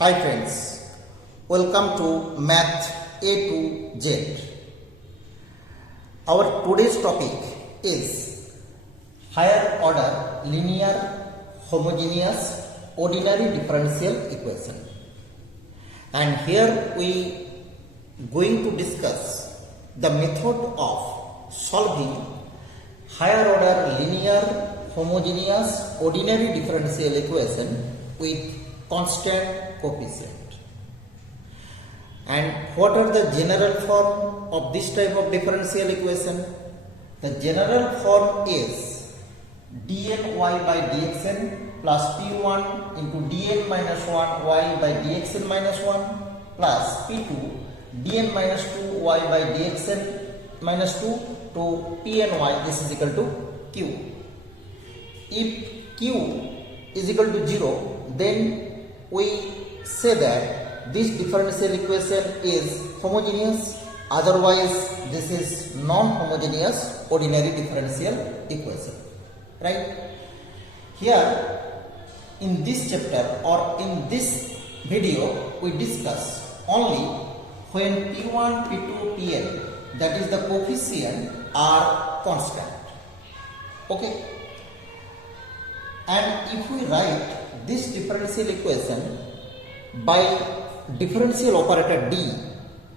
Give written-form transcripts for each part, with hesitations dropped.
Hi friends, welcome to Math A to Z. Our today's topic is higher order linear homogeneous ordinary differential equation. And here we going to discuss the method of solving higher order linear homogeneous ordinary differential equation with constant coefficient. And what are the general form of this type of differential equation? The general form is dny by dxn plus p1 into dn minus 1 y by dxn minus 1 plus p2 dn minus 2 y by dxn minus 2 to pny. This is equal to q. If q is equal to 0, then we say that this differential equation is homogeneous, otherwise this is non-homogeneous ordinary differential equation, right? Here in this chapter or in this video we discuss only when p1, p2, pn, that is the coefficient, are constant. Okay, and if we write this differential equation by differential operator d,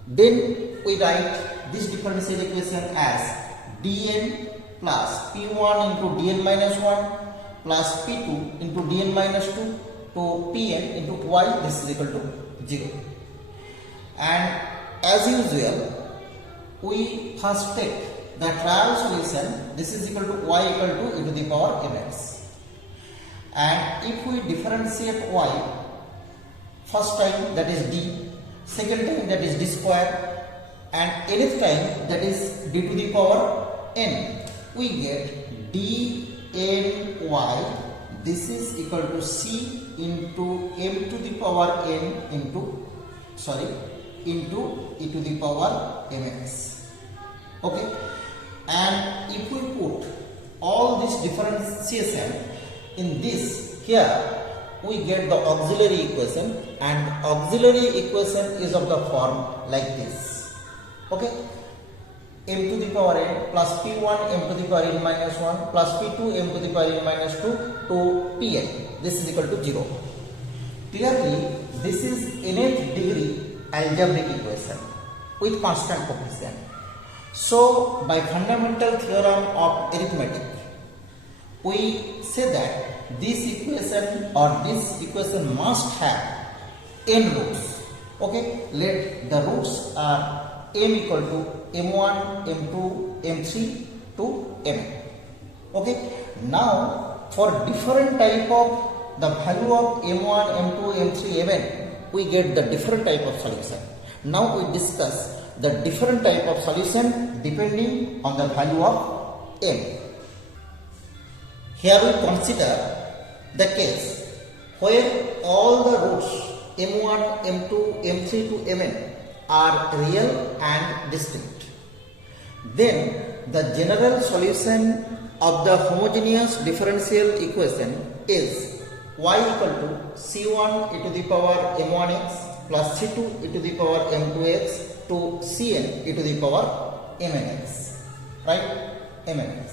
then we write this differential equation as dn plus p1 into dn minus 1 plus p2 into dn minus 2 to pn into y. This is equal to 0. And as usual, we first take the trial solution. This is equal to y equal to e to the power mx. And if we differentiate y, first time that is d, second time that is d square, and nth time that is d to the power n, we get dny. This is equal to c into m to the power n into e to the power mx. Okay, and if we put all this differentiation in this, here we get the auxiliary equation, and auxiliary equation is of the form like this. Okay, m to the power n plus p1 m to the power n minus 1 plus p2 m to the power n minus 2 to pn. This is equal to 0. Clearly this is nth degree algebraic equation with constant coefficient. So by fundamental theorem of arithmetic, we say that this equation must have n roots. Okay, let the roots are m equal to m1, m2, m3 to mn. Okay, now for different type of the value of m1, m2, m3, mn, we get the different type of solution. Now we discuss the different type of solution depending on the value of m. Here we consider the case where all the roots m1, m2, m3 to mn are real and distinct. Then the general solution of the homogeneous differential equation is y equal to c1 e to the power m1x plus c2 e to the power m2x to cn e to the power mnx, right? mnx.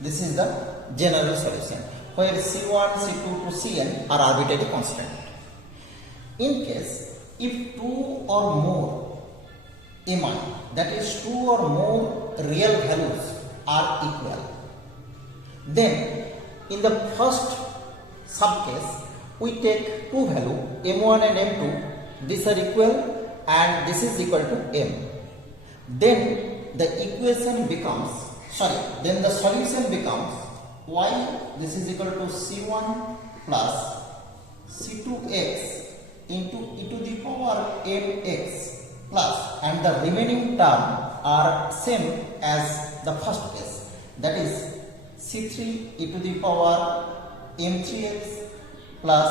This is the general solution where c1, c2 to cn are arbitrary constant. In case if two or more mi, that is two or more real values, are equal, then in the first subcase we take two values m1 and m2, these are equal and this is equal to m. Then the solution becomes y, this is equal to c1 plus c2x into e to the power mx plus, and the remaining term are same as the first case, that is c3 e to the power m3x plus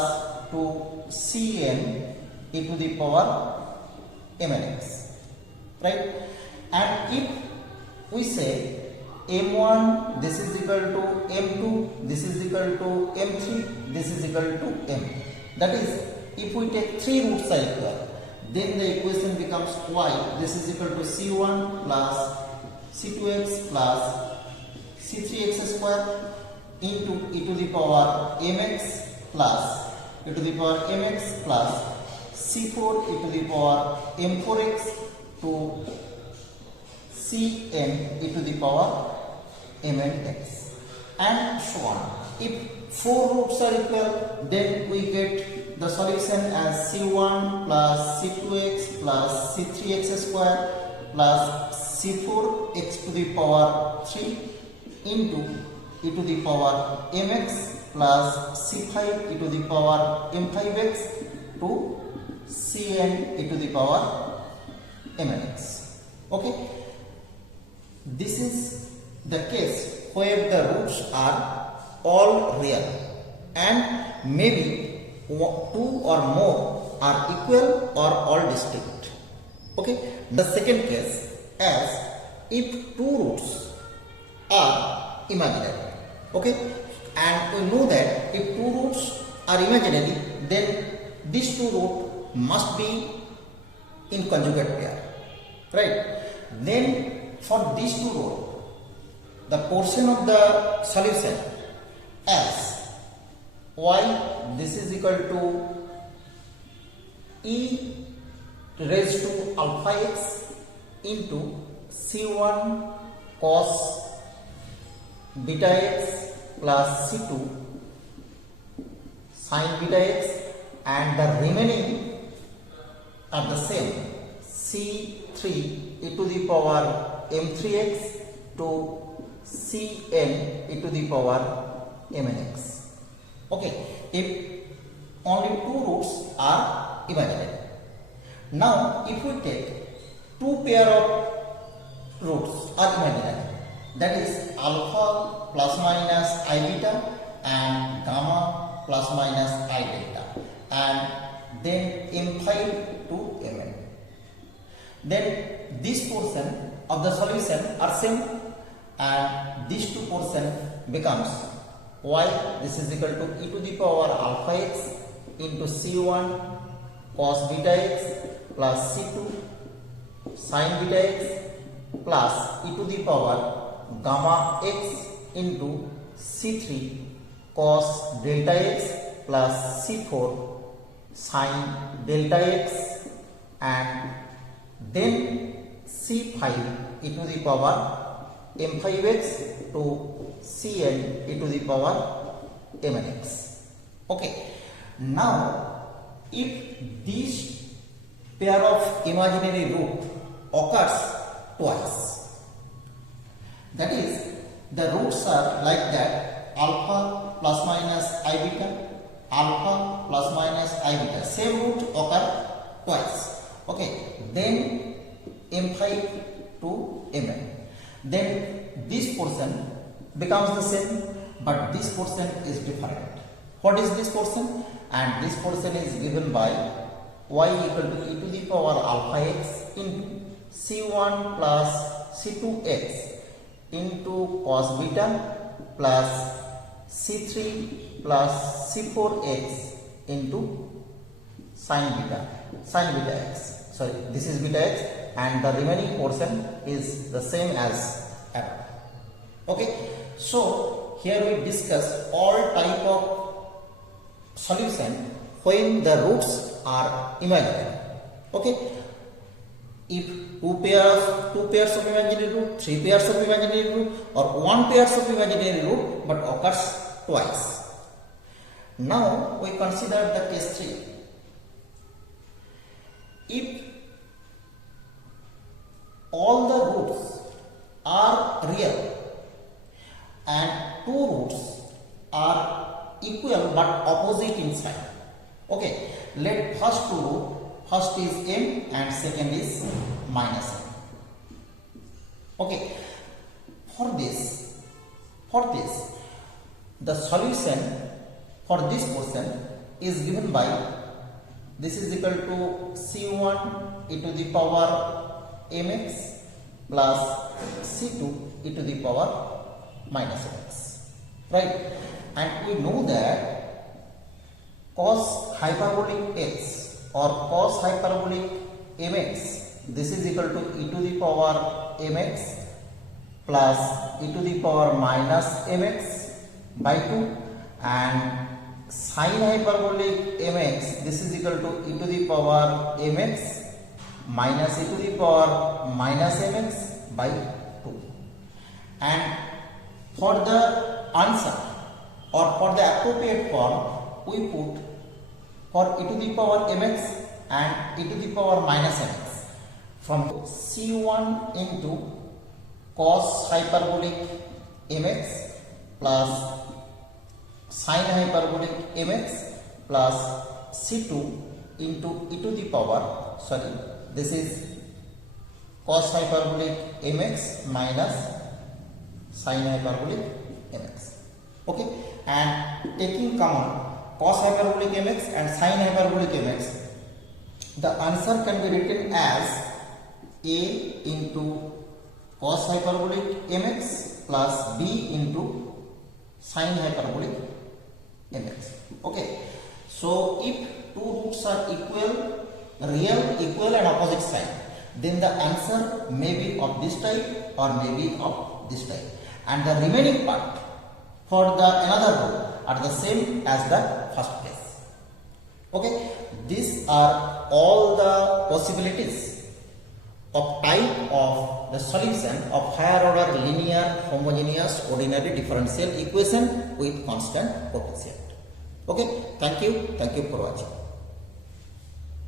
to cn e to the power mnx, right? And if we say m1 this is equal to m2, this is equal to m3, this is equal to m, that is if we take 3 roots are equal, then the equation becomes y. This is equal to c1 plus c2x plus c3x square into e to the power mx plus e to the power mx plus c4 e to the power m4x to cm e to the power mnx and so on. If 4 roots are equal, then we get the solution as c1 plus c2x plus c3x square plus c4x to the power 3 into e to the power mx plus c5 e to the power m5x to cn e to the power mnx. Okay, this is the case where the roots are all real and maybe 2 or more are equal or all distinct. Okay, the second case as if 2 roots are imaginary. Okay, and we know that if 2 roots are imaginary, then these 2 roots must be in conjugate pair, right? Then for these 2 roots, the portion of the solution as y, this is equal to e raised to alpha x into c1 cos beta x plus c2 sin beta x, and the remaining are the same, c3 e to the power m3x to cn e to the power mnx. Okay, if only 2 roots are imaginary. Now if we take 2 pair of roots are imaginary, that is alpha plus minus I beta and gamma plus minus I delta, and then m5 to mn, then this portion of the solution are same and these 2 portion becomes y, this is equal to e to the power alpha x into c1 cos beta x plus c2 sin beta x plus e to the power gamma x into c3 cos delta x plus c4 sin delta x, and then c5 e to the power m5x to cn e to the power mnx. Okay, now if this pair of imaginary root occurs twice, that is the roots are like that, alpha plus minus I beta, alpha plus minus I beta, same root occur twice. Okay, then m5 to mn, then this portion becomes the same, but this portion is different. What is this portion? And this portion is given by y equal to e to the power alpha x into c1 plus c2x into cos beta plus c3 plus c4x into sin beta x. Sorry, this is beta x, and the remaining portion is the same as above. Okay, so here we discuss all type of solution when the roots are imaginary. Okay, if 2 pairs of imaginary root, 3 pairs of imaginary root, or 1 pairs of imaginary root but occurs twice. Now we consider the case 3. If all the roots are real and 2 roots are equal but opposite in sign. Okay, let first 2 root, first is m and second is minus m. Okay, for this the solution for this portion is given by, this is equal to c1 e to the power mx plus c2 e to the power minus mx, right? And we know that cos hyperbolic x or cos hyperbolic mx, this is equal to e to the power mx plus e to the power minus mx by 2, and sin hyperbolic mx, this is equal to e to the power mx minus e to the power minus mx by 2. And for the answer or for the appropriate form, we put for e to the power mx and e to the power minus mx from c1 into cos hyperbolic mx plus sin hyperbolic mx plus c2 into e to the power, this is cos hyperbolic mx minus sin hyperbolic mx. Okay, and taking common cos hyperbolic mx and sin hyperbolic mx, the answer can be written as a into cos hyperbolic mx plus b into sin hyperbolic mx. Okay, so if two roots are equal, real, equal and opposite side, then the answer may be of this type or may be of this type, and the remaining part for the another root are the same as the first case. Okay, these are all the possibilities of type of the solution of higher order linear homogeneous ordinary differential equation with constant coefficient. Okay, thank you for watching.